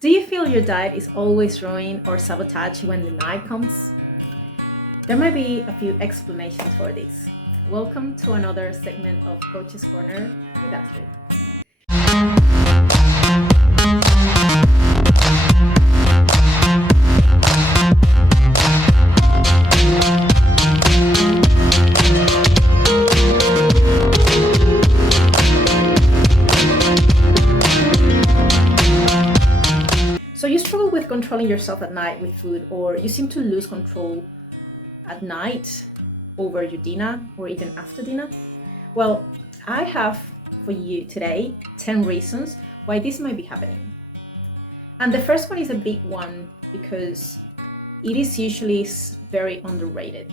Do you feel your diet is always ruined or sabotaged when the night comes? There might be a few explanations for this. Welcome to another segment of Coach's Corner with Astrid. So you struggle with controlling yourself at night with food, or you seem to lose control at night over your dinner or even after dinner? Well, I have for you today 10 reasons why this might be happening. And the first one is a big one because it is usually very underrated.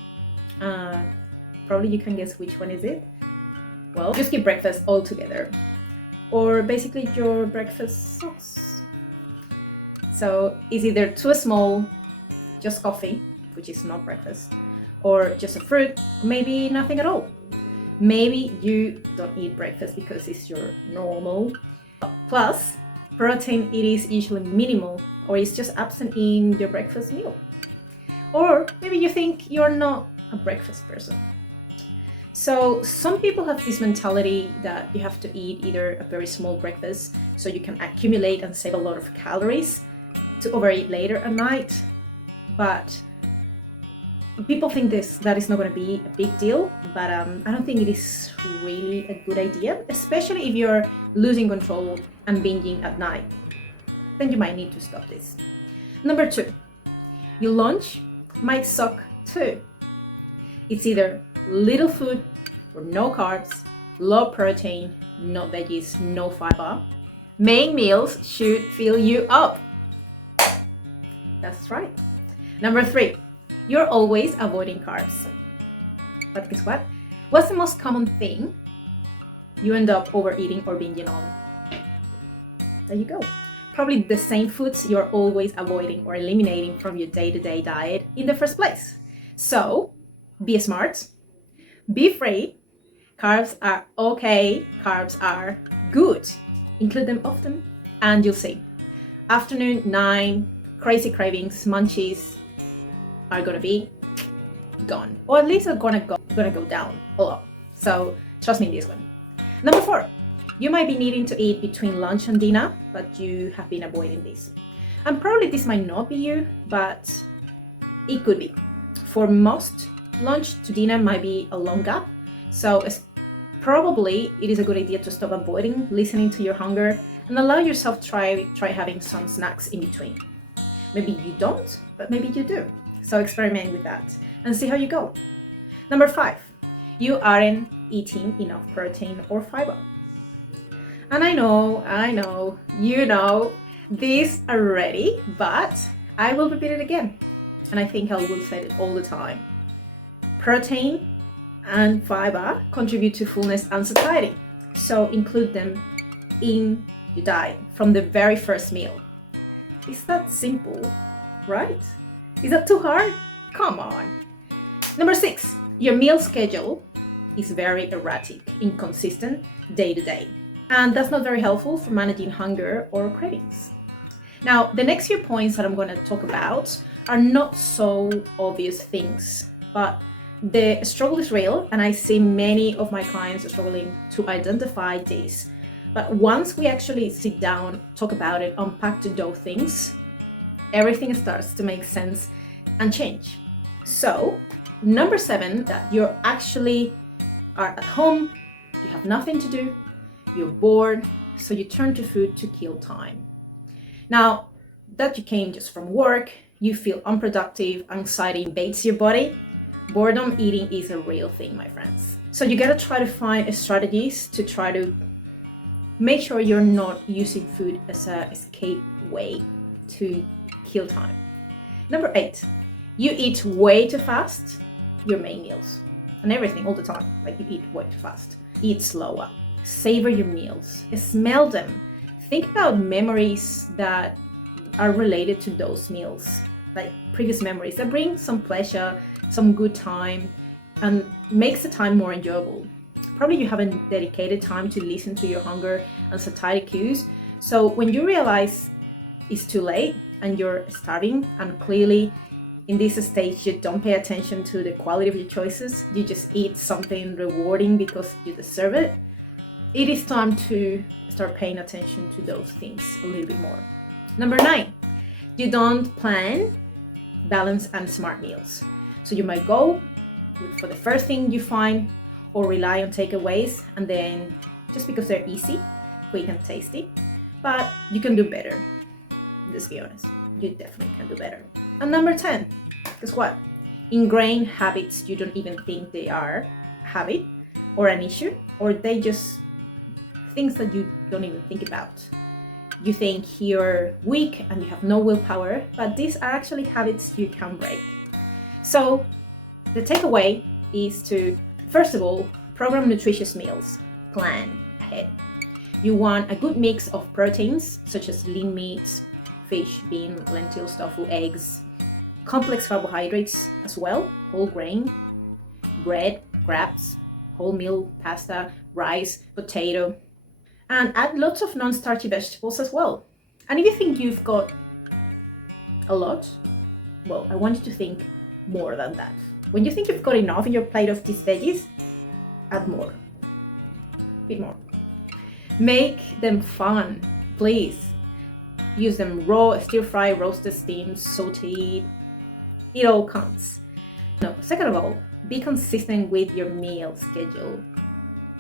Probably you can guess which one is it. Well, you skip breakfast altogether, or basically your breakfast sucks. So it's either too small, just coffee, which is not breakfast, or just a fruit, maybe nothing at all. Maybe you don't eat breakfast because it's your normal. Plus, protein, it is usually minimal, or it's just absent in your breakfast meal. Or maybe you think you're not a breakfast person. So some people have this mentality that you have to eat either a very small breakfast so you can accumulate and save a lot of calories to overeat later at night, but people think that is not going to be a big deal, but I don't think it is really a good idea, especially if you're losing control and binging at night. Then you might need to stop this. Number 2, your lunch might suck too. It's either little food or no carbs, low protein, no veggies, no fiber. Main meals should fill you up. That's right. Number 3, you're always avoiding carbs. But guess what? What's the most common thing you end up overeating or binging on? There you go. Probably the same foods you're always avoiding or eliminating from your day-to-day diet in the first place. So be smart, be free. Carbs are okay, carbs are good. Include them often and you'll see. Afternoon 9, crazy cravings, munchies are gonna be gone, or at least are gonna go down a lot. So trust me in this one. Number 4, you might be needing to eat between lunch and dinner, but you have been avoiding this. And probably this might not be you, but it could be. For most, lunch to dinner might be a long gap, so probably it is a good idea to stop avoiding listening to your hunger and allow yourself try having some snacks in between. Maybe you don't, but maybe you do. So experiment with that and see how you go. Number 5, you aren't eating enough protein or fiber. And I know, you know this already, but I will repeat it again. And I think I will say it all the time. Protein and fiber contribute to fullness and satiety. So include them in your diet from the very first meal. It's that simple, right? Is that too hard? Come on. Number 6, your meal schedule is very erratic, inconsistent day to day. And that's not very helpful for managing hunger or cravings. Now, the next few points that I'm going to talk about are not so obvious things, but the struggle is real, and I see many of my clients are struggling to identify this. But once we actually sit down, talk about it, unpack those things, everything starts to make sense and change. So, number 7, that you actually are at home, you have nothing to do, you're bored, so you turn to food to kill time. Now, that you came just from work, you feel unproductive, anxiety invades your body, boredom eating is a real thing, my friends. So you gotta try to find strategies to try to make sure you're not using food as an escape way to kill time. Number 8, you eat way too fast your main meals and everything all the time. Like, you eat way too fast. Eat slower. Savor your meals. Smell them. Think about memories that are related to those meals, like previous memories that bring some pleasure, some good time, and makes the time more enjoyable. Probably you haven't dedicated time to listen to your hunger and satiety cues. So when you realize it's too late and you're starving, and clearly in this stage you don't pay attention to the quality of your choices, you just eat something rewarding because you deserve it, it is time to start paying attention to those things a little bit more. Number 9, you don't plan balanced and smart meals. So you might go for the first thing you find or rely on takeaways, and then just because they're easy, quick and tasty, but you can do better. Let's be honest, you definitely can do better. And number 10, guess what? Ingrained habits you don't even think they are a habit or an issue, or they just things that you don't even think about. You think you're weak and you have no willpower, but these are actually habits you can break. So the takeaway is to, first of all, program nutritious meals. Plan ahead. You want a good mix of proteins such as lean meats, fish, bean, lentils, tofu, eggs, complex carbohydrates as well, whole grain, bread, crabs, wholemeal pasta, rice, potato, and add lots of non-starchy vegetables as well. And if you think you've got a lot, well, I want you to think more than that. When you think you've got enough in your plate of these veggies, add more, a bit more. Make them fun, please. Use them raw, stir fry, roasted, steamed, sauteed. It all counts. No, second of all, be consistent with your meal schedule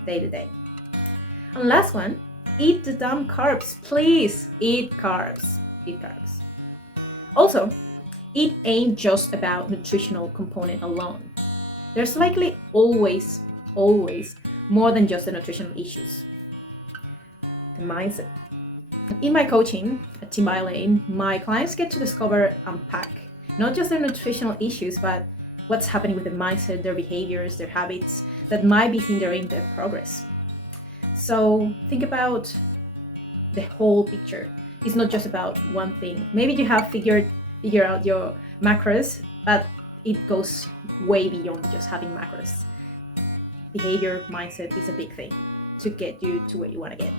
day to day. And last one, eat the damn carbs. Please eat carbs. Eat carbs. Also, it ain't just about nutritional component alone. There's likely always more than just the nutritional issues. The mindset. In my coaching at Team Lane, my clients get to discover, unpack not just their nutritional issues, but what's happening with their mindset, their behaviors, their habits that might be hindering their progress. So think about the whole picture. It's not just about one thing. Maybe you have figured out your macros, but it goes way beyond just having macros. Behavior, mindset is a big thing to get you to where you want to get.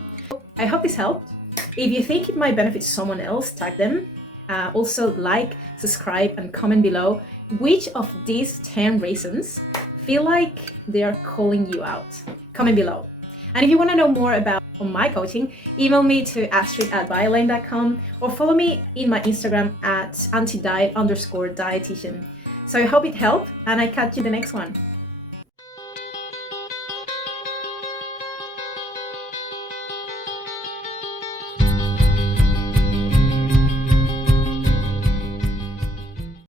I hope this helped. If you think it might benefit someone else, tag them. Also like, subscribe, and comment below which of these 10 reasons feel like they are calling you out. Comment below. And if you want to know more about my coaching, email me to astrid@biolane.com or follow me in my Instagram at antidiet_dietitian. So I hope it helped, and I catch you the next one.